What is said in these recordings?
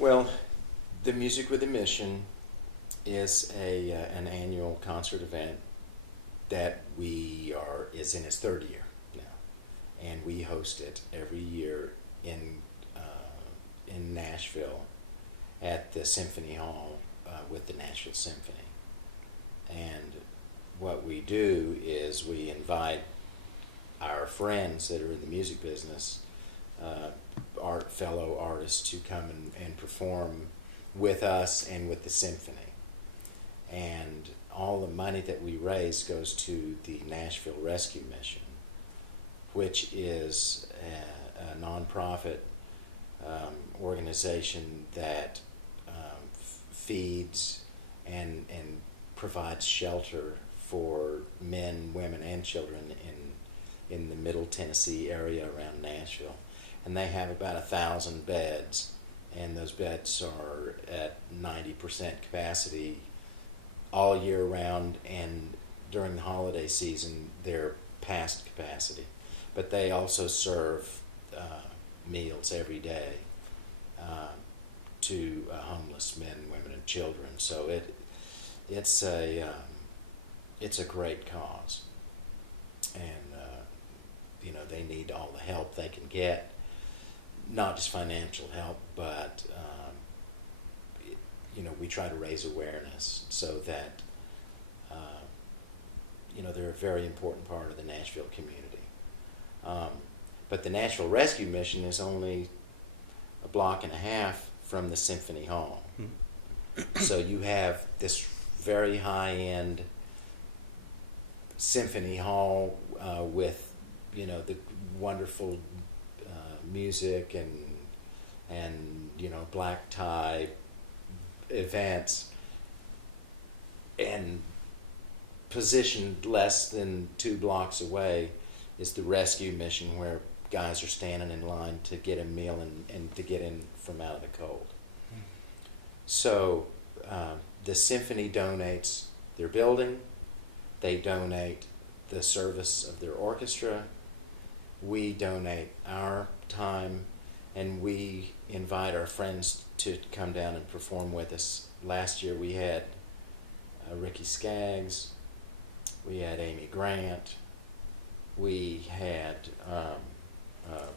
Well, the Music with a Mission is an annual concert event that is in its third year now, and we host it every year in Nashville at the Symphony Hall with the Nashville Symphony. And what we do is we invite our friends that are in the music business, fellow artists, to come and perform with us and with the symphony. And all the money that we raise goes to the Nashville Rescue Mission, which is a nonprofit organization that feeds and provides shelter for men, women, and children in the Middle Tennessee area around Nashville. And they have about 1,000 beds, and those beds are at 90% capacity all year round, and during the holiday season they're past capacity. But they also serve meals every day to homeless men, women, and children. So it's a great cause, and they need all the help they can get, not just financial help, but we try to raise awareness so that they're a very important part of the Nashville community. But the Nashville Rescue Mission is only a block and a half from the Symphony Hall. So you have this very high-end Symphony Hall with the wonderful music and black tie events, and positioned less than 2 blocks away is the Rescue Mission, where guys are standing in line to get a meal and to get in from out of the cold. So the symphony donates their building, they donate the service of their orchestra, we donate our time, and we invite our friends to come down and perform with us. Last year we had Ricky Skaggs, we had Amy Grant, we had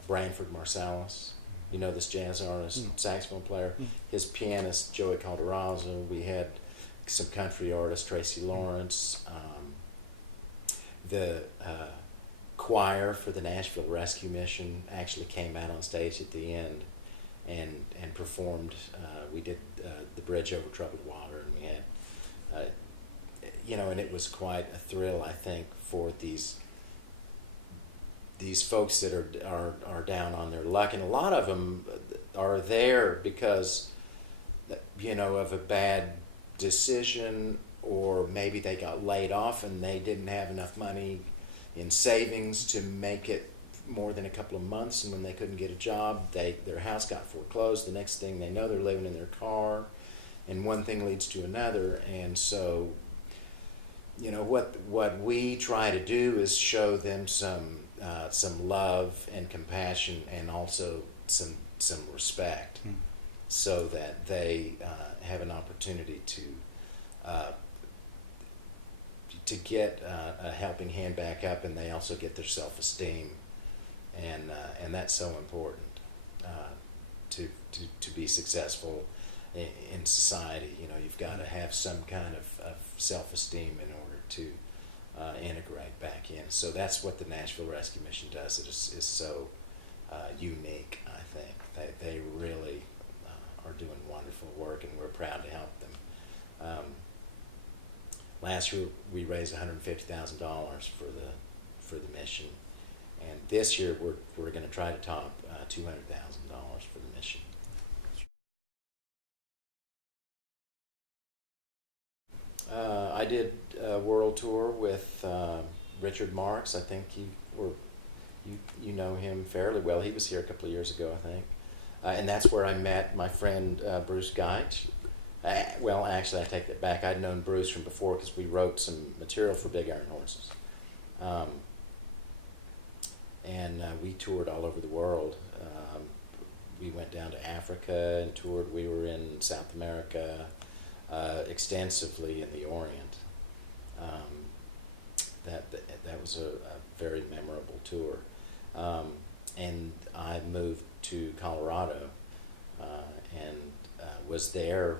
Branford Marsalis, this jazz artist, saxophone player, his pianist Joey Calderazzo. We had some country artist Tracy Lawrence, the choir for the Nashville Rescue Mission actually came out on stage at the end and performed. We did the Bridge Over Troubled Water, and we had and it was quite a thrill, I think, for these folks that are down on their luck, and a lot of them are there because of a bad decision, or maybe they got laid off and they didn't have enough money in savings to make it more than a couple of months, and when they couldn't get a job, their house got foreclosed. The next thing they know, they're living in their car, and one thing leads to another. And so what we try to do is show them some love and compassion, and also some respect, so that they have an opportunity to get a helping hand back up, and they also get their self-esteem, and that's so important to be successful in society. You've got to have some kind of self-esteem in order to integrate back in. So that's what the Nashville Rescue Mission does. It is so unique, I think. They really are doing wonderful work, and we're proud to help them. Last year we raised $150,000 for the mission, and this year we're going to try to top $200,000 for the mission. I did a world tour with Richard Marx. I think you know him fairly well. He was here a couple of years ago, I think, and that's where I met my friend Bruce Geitch. Well, actually, I take that back. I'd known Bruce from before because we wrote some material for Big Iron Horses. And we toured all over the world we went down to Africa and toured. We were in South America, extensively in the Orient. That was a very memorable tour. And I moved to Colorado and was there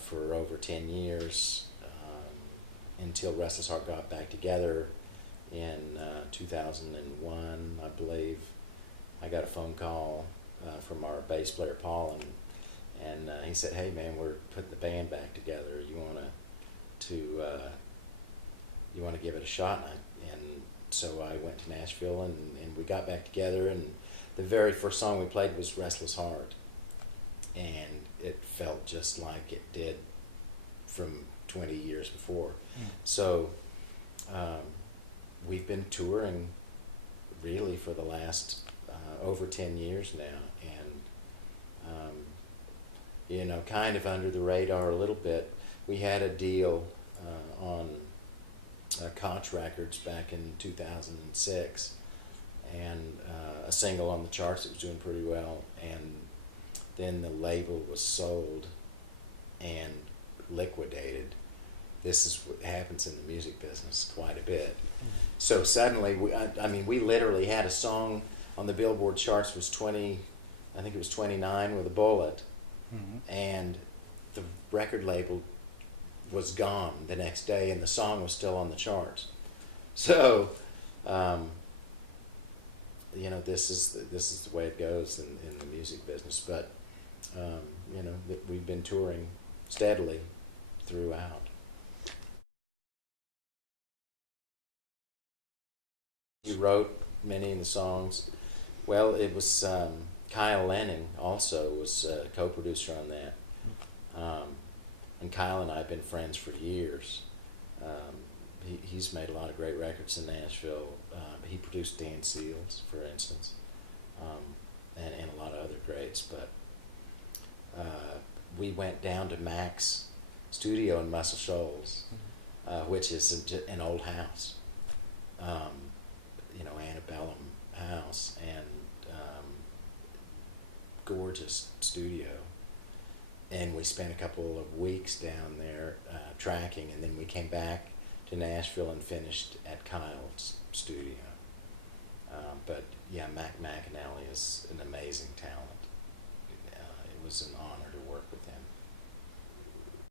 for over 10 years until Restless Heart got back together in 2001, I believe. I got a phone call from our bass player Paul, and he said, "Hey man, we're putting the band back together. You want to give it a shot?" And so I went to Nashville, and we got back together, and the very first song we played was Restless Heart, and it felt just like it did from 20 years before. So we've been touring really for the last over 10 years now, and kind of under the radar a little bit. We had a deal on Koch Records back in 2006, and a single on the charts that was doing pretty well, and then the label was sold and liquidated. This is what happens in the music business quite a bit. So suddenly, we literally had a song on the Billboard charts was 20, I think it was 29 with a bullet, and the record label was gone the next day, and the song was still on the charts. So, this is the way it goes in the music business. But we've been touring steadily throughout. He wrote many of the songs. Well, it was Kyle Lanning also was a co-producer on that. And Kyle and I have been friends for years. He's made a lot of great records in Nashville. He produced Dan Seals, for instance, and a lot of other greats. But we went down to Mac's studio in Muscle Shoals, which is an old house, antebellum house, and gorgeous studio. And we spent a couple of weeks down there tracking, and then we came back to Nashville and finished at Kyle's studio. But yeah, Mac McAnally is an amazing talent. It was an honor to work with him.